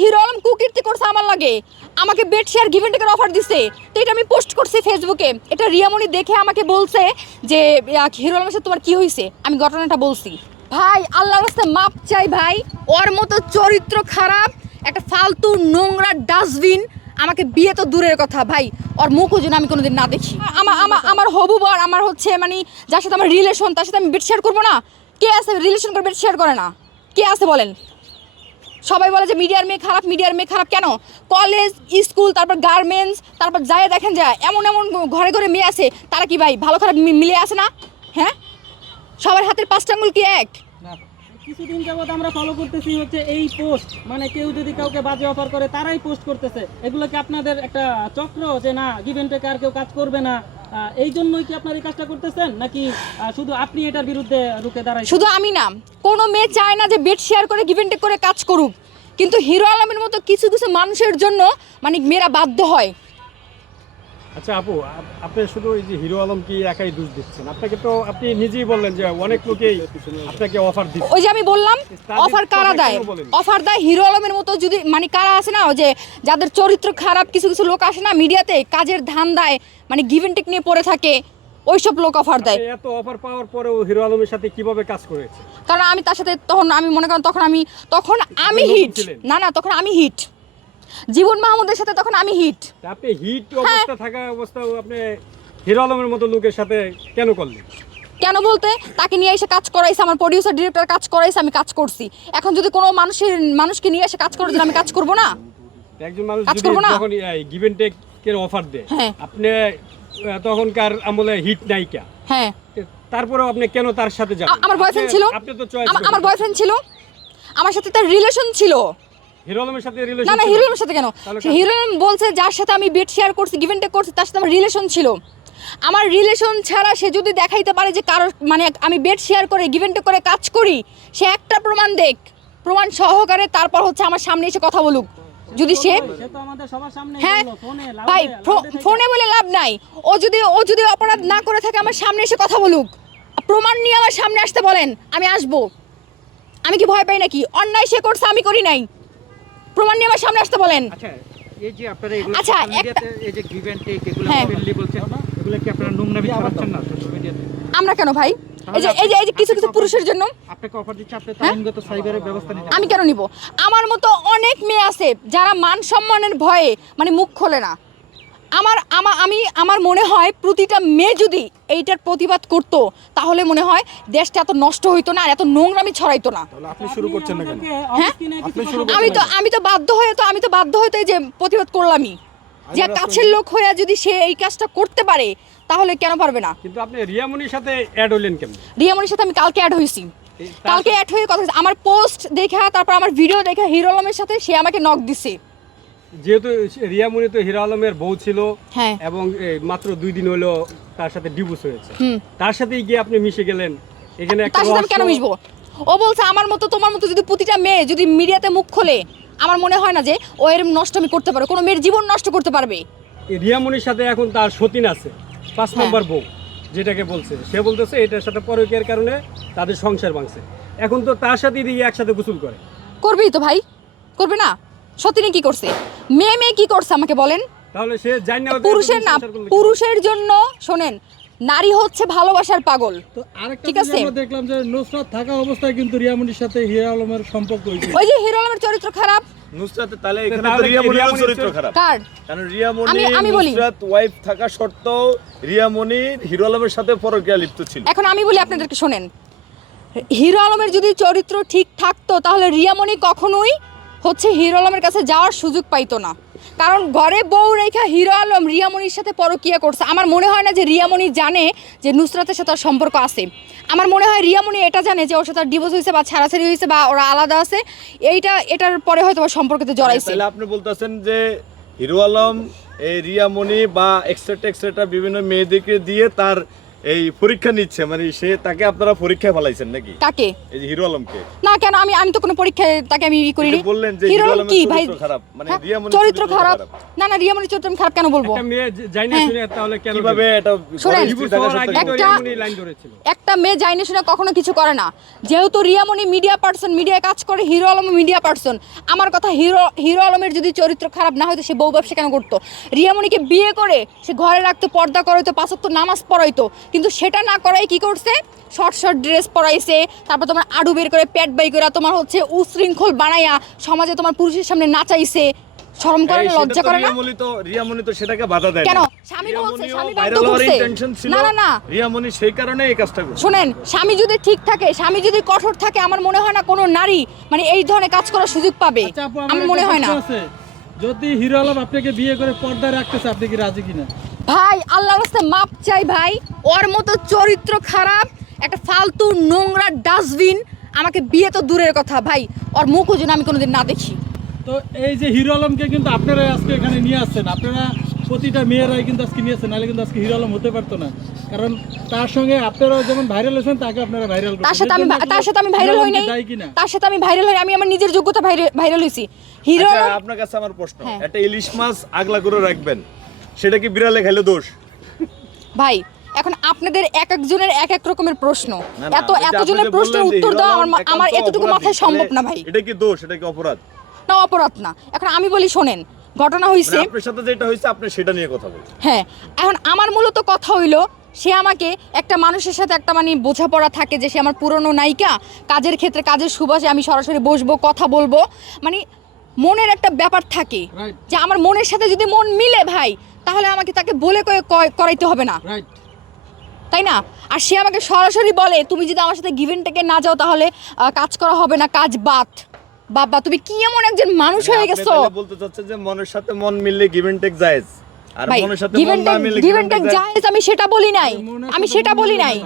Hero Alam কুকীর্তি করছে আমার লাগে। আমাকে বেড শেয়ার গিভেন অফার দিছে। তো এটা আমি পোস্ট করছি ফেসবুকে এটা রিয়ামণি দেখে আমাকে বলছে যে হিরো আলমের সাথে তোমার কি হয়েছে? আমি ঘটনাটা বলছি। ভাই, আল্লাহর রাস্তায় মাপ চাই ভাই। ওর মতো চরিত্র খারাপ, একটা ফালতু নোংরা ডাস্টবিন আমাকে বিয়ে তো দূরের কথা ভাই। ওর মুখও যেন আমি কোনোদিন না দেখি। আমার আমার আমার হবু বর, আমার হচ্ছে মানে যার সাথে আমার রিলেশন তার সাথে আমি বেড শেয়ার করব না? কে আছে রিলেশন করে বেড শেয়ার করে না? কে আছে বলেন? সবাই বলে যে মিডিয়ার মেয়ে খারাপ, মিডিয়ার মেয়ে খারাপ কেন? কলেজ, স্কুল, তারপর গার্মেন্টস, তারপর যায় দেখেন যা, এমন এমন ঘরে ঘরে মেয়ে আছে, তারা কি ভাই ভালো খারাপ মিলে আছে না? হ্যাঁ? সবার হাতের পাঁচটা আঙুল কি এক? কিছুদিন যাবত আমরা ফলো করতেছি হচ্ছে এই পোস্ট মানে কেউ যদি কাউকে বাজে অফার করে, তারাই পোস্ট করতেছে। এগুলো কি আপনাদের একটা চক্র যে না গিভেন টেকে আর কেউ কাজ করবে না? এই জন্যই কি আপনার এই কাজটা করতেছেন? নাকি শুধু আপনি এটার বিরুদ্ধে রুখে দাঁড়াই শুধু আমি না, কোনো মেয়ে চায় না যে বেড শেয়ার করে গিভেন টেক করে কাজ করুক। কিন্তু হিরো আলমের মতো কিছু কিছু মানুষের জন্য মানে মেয়েরা বাধ্য হয়। আচ্ছা আপু আপনি শুধু এই যে হিরো আলম কি একাই দোষ দিচ্ছেন? আপনাকে তো আপনি নিজেই বললেন যে অনেক লোকেই আপনাকে অফার দিচ্ছে। ওই যে আমি বললাম অফার কারা দেয়? অফার দেয় হিরো আলমের মতো যদি মানে কারা আছে না ওই যে যাদের চরিত্র খারাপ কিছু কিছু লোক আসে না মিডিয়াতে কাজের ধান দেয় মানে গিভেন টেক নিয়ে পড়ে থাকে ওইসব লোক অফার দেয়। আপনি এত অফার পাওয়ার পরেও হিরো আলমের সাথে কীভাবে কাজ করেছে? কারণ আমি তার সাথে তখন আমি মনে করেন তখন আমি তখন আমি হিট না না তখন আমি হিট জীবন মাহমুদের সাথে তখন আমি হিট আপনি হিট হ্যাঁ। অবস্থা থাকা অবস্থাও আপনি হিরো আলমের মতো লোকের সাথে কেন করলেন? কেন বলতে? তাকে নিয়ে এসে কাজ করাইছে আমার প্রডিউসার ডিরেক্টর কাজ করাইছে আমি কাজ করছি। এখন যদি কোনো মানুষের মানুষকে নিয়ে এসে কাজ করার জন্য আমি কাজ করব না? একজন মানুষ যদি? যখন গিভেন টেক এর অফার দেয় হ্যাঁ। আপনি তখনকার আমলে হিট নায়িকা হ্যাঁ। তারপরেও আপনি কেন তার সাথে যাবেন? আমার বয়ফ্রেন্ড ছিল। আপনি তো চয়েস আমার বয়ফ্রেন্ড ছিল। আমার সাথে তার রিলেশন ছিল। না না হিরো আলমের সাথে কেন? হিরো আলম বলছে যার সাথে আমি বেড শেয়ার করছি গিভেন টেক করছি তার সাথে আমার রিলেশন ছিল। আমার রিলেশন ছাড়া সে যদি দেখাইতে পারে যে কারোর মানে আমি বেড শেয়ার করে গিভেন টেক করে কাজ করি সে একটা প্রমাণ দেখ। প্রমাণ সহকারে তারপর হচ্ছে আমার সামনে এসে কথা বলুক। যদি সে হ্যাঁ ভাই ফোনে বলে লাভ নাই। ও যদি ও যদি অপরাধ না করে থাকে আমার সামনে এসে কথা বলুক। প্রমাণ নিয়ে আমার সামনে আসতে বলেন আমি আসব। আমি কি ভয় পাই নাকি? অন্যায় সে করছে আমি করি নাই। প্রমাণ নিয়ে আমার সামনে আসতে বলেন। আচ্ছা এই যে আপনারা এগুলো আচ্ছা, এই যে গিভ এন্ড টেক এগুলো হ্যাঁ। ফ্রেন্ডলি বলছেন এগুলো কি আপনারা নোংরামি ছড়াচ্ছেন না সোশ্যাল মিডিয়াতে আমরা কেন ভাই? এই যে এই যে এই যে কিছু কিছু পুরুষের জন্য। আপনাকে অফার দিচ্ছে আপনি হ্যাঁ? আইনগত সাইবারের ব্যবস্থা নিতে আমি কেন নিব? আমার মতো অনেক মেয়ে আছে যারা মান সম্মানের ভয়ে মানে মুখ খোলে না। আমার আমা আমি আমার মনে হয় প্রতিটা মেয়ে যদি এইটার প্রতিবাদ করতো তাহলে মনে হয় দেশটা এত নষ্ট হইতো না আর এত নোংরামি ছড়াইতো না। তাহলে আপনি শুরু করছেন না কেন? বলতে আমি তো আমি তো বাধ্য হয়ে তো আমি তো বাধ্য হয়ে তো এই যে প্রতিবাদ করলামই। যে কাছের লোক হয়ে যদি সে এই কাজটা করতে পারে তাহলে কেন পারবে না? কিন্তু আপনি রিয়ামনির সাথে অ্যাড হলেন কেন? রিয়ামনির সাথে আমি কালকে অ্যাড তার- কালকে অ্যাড হয়ে কথা। আমার পোস্ট দেখা তারপর আমার ভিডিও দেখে হিরো আলমের সাথে সে আমাকে নক দিছে। যেহেতু রিয়ামনি তো হিরো আলমের বউ ছিল হ্যাঁ। এবং মাত্র দুই দিন হলো তার সাথে ডিভোর্স হয়েছে। তার সাথেই গিয়ে আপনি মিশে গেলেন। এখানে একটা কেন মিশবো? ও বলছে আমার মতো তোমার মতো যদি প্রতিটা মেয়ে যদি মিডিয়াতে মুখ খোলে আমার মনে হয় না যে ও এরম নষ্ট আমি করতে পারবে কোনো মেয়ের জীবন নষ্ট করতে পারবে। এই রিয়ামনির সাথে এখন তার সতীন আছে পাঁচ হ্যাঁ। নম্বর বউ যেটাকে বলছে। সে বলতেছে এটার সাথে পরকীয়ার কারণে তাদের সংসার ভাঙছে। এখন তো তার সাথে দিয়ে একসাথে গোসল করে। করবেই তো ভাই করবে না? সত্যি কি করছে? মেয়ে মেয়ে কি করছে আমাকে বলেন? তাহলে সে পুরুষের না পুরুষের জন্য শোনেন নারী হচ্ছে ভালোবাসার পাগল। তো আরেকটা ঠিক আছে। আমরা দেখলাম যে নুসরাত থাকা অবস্থায় কিন্তু রিয়ামনির সাথে হিরা আলমের সম্পর্ক হয়েছিল ওই যে হিরো আলমের চরিত্র খারাপ? নুসরাত তাহলে এখানে তো রিয়ামনির চরিত্র খারাপ? কার? কারণ রিয়ামনি আমি- আমি বলি। নুসরাত ওয়াইফ থাকা সত্ত্বেও রিয়ামনি হিরো আলমের সাথে পরকীয়া লিপ্ত ছিল। এখন আমি বলি আপনাদেরকে শোনেন হিরো আলমের যদি চরিত্র ঠিক থাকতো তাহলে রিয়ামণি কখনোই হচ্ছে হিরো আলমের কাছে যাওয়ার সুযোগ পাইতো না। কারণ ঘরে বউ রেখা হিরো আলম রিয়ামণির সাথে পরকিয়া করছে। আমার মনে হয় না যে রিয়ামণি জানে যে নুসরাতের সাথে ওর সম্পর্ক আছে। আমার মনে হয় রিয়ামণি এটা জানে যে ওর সাথে ডিভোর্স হয়েছে বা ছাড়াছাড়ি হয়েছে বা ওরা আলাদা আছে। এইটা এটার পরে হয়তো সম্পর্কতে জড়াইছে। তাহলে আপনি বলতেছেন যে হিরো আলম এই রিয়ামনি বা এক্সট্রা এক্সট্রা বিভিন্ন মেয়েদেরকে দিয়ে তার এই পরীক্ষা নিচ্ছে মানে সে তাকে আপনারা পরীক্ষায় ফেলাইছেন নাকি? কাকে? এই যে হিরো আলমকে। না কেন? আমি আমি তো কোনো পরীক্ষায় তাকে আমি ই করিনি। বললেন যে হিরো আলম কি ভাই? খারাপ, মানে হ্যাঁ, রিয়ামনির চরিত্র চরিত্র খারাপ। না না রিয়ামনির চরিত্র খারাপ কেন বলব? একটা মেয়ে যে- যাই না হ্যাঁ। শুনে তাহলে কেন কীভাবে এটা শোনেন, আগে তো একটা- লাইন ধরেছিল। একটা মেয়ে যায়নি শুনে কখনো কিছু করে না। যেহেতু রিয়ামণি মিডিয়া পার্সন মিডিয়ায় কাজ করে হিরো আলম মিডিয়া পার্সন আমার কথা হিরো হিরো আলমের যদি চরিত্র খারাপ না হয়তো সে বউ ব্যবসা কেন করতো? রিয়ামণিকে বিয়ে করে সে ঘরে রাখতো পর্দা করাইতো পাঁচক তো নামাজ পড়াইতো কিন্তু সেটা না করাই কি করছে? শর্ট শর্ট ড্রেস পরাইছে তারপর তোমার আডু বের করে পেট বাই করে তোমার হচ্ছে উশৃঙ্খল বানাইয়া সমাজে তোমার পুরুষের সামনে নাচাইছে। শরম করে না লজ্জা করে না? রিয়ামনি তো রিয়ামনি তো সেটাকে বাধা দেয় কেন? স্বামী বলছে, স্বামী বাধ্য করছে। না, না, না। রিয়ামনি সেই কারণে এই কাজটা করছে। শোনেন স্বামী যদি ঠিক থাকে স্বামী যদি কঠোর থাকে আমার মনে হয় না কোনো নারী মানে এই ধরনের কাজ করার সুযোগ পাবে। আচ্ছা আমার আমার মনে হয় না। যদি হিরো আলম আপনাকে বিয়ে করে পর্দায় রাখতেছে আপনি কি রাজি কিনা? ভাই আল্লাহর রাস্তায় মাপ চাই ভাই। ওর মতো চরিত্র খারাপ একটা ফালতু নোংরা ডাস্টবিন আমাকে বিয়ে তো দূরের কথা ভাই। ওর মুখও যেন আমি কোনোদিন না দেখি। তো এই যে হিরো আলমকে কিন্তু আপনারা আজকে এখানে নিয়ে আসছেন। আপনারা প্রতিটা মেয়েরাই কিন্তু আজকে নিয়ে আসছেন নাহলে কিন্তু আজকে হিরো আলম হতে পারতো না। কারণ তার সঙ্গে আপনারাও যেমন ভাইরাল হয়েছেন তাকে আপনারা ভাইরাল তার সাথে আমি তার সাথে আমি ভাইরাল হই নাই তার সাথে আমি ভাইরাল হই আমি আমার নিজের যোগ্যতা ভাইরাল হইছি। হিরো আচ্ছা আপনার কাছে আমার প্রশ্ন। হ্যাঁ। একটা ইলিশ মাছ আগলা করে রাখবেন। সেটা কি বিড়ালে খাইলে দোষ? ভাই এখন আপনাদের এক একজনের এক এক রকমের প্রশ্ন। এত এতজনের প্রশ্নের উত্তর দেওয়া আমার আমার এতটুকু মাথায় সম্ভব না ভাই। এটা কি দোষ? এটা কি অপরাধ? না অপরাধ না। এখন আমি বলি শোনেন ঘটনা হইছে মানে আপনার সাথে যেটা হয়েছে আপনি সেটা নিয়ে কথা বলছেন হ্যাঁ এখন আমার মূলত কথা হইল সে আমাকে একটা মানুষের সাথে একটা মানে বোঝাপড়া থাকে যে সে আমার পুরনো নায়িকা। কাজের ক্ষেত্রে কাজের সুবাসে আমি সরাসরি বসবো কথা বলব। মানে মনের একটা ব্যাপার থাকে যে আমার মনের সাথে যদি মন মিলে ভাই তাহলে আমাকে তাকে বলে করাইতে হবে না। তাই না? আর সে আমাকে সরাসরি বলে তুমি যদি আমার সাথে গিভেন টেকে না যাও তাহলে কাজ করা হবে না কাজ বাদ। বাবা তুমি কি এমন একজন মানুষ হয়ে আপনি গেছো? বলতে চাচ্ছেন যে মনের সাথে মন মিললে গিভেন টেক জায়েজ। আর মনের সাথে মন না মিললে গিভেন টেক জায়েজ। আমি সেটা বলি নাই। আমি সেটা বলি নাই?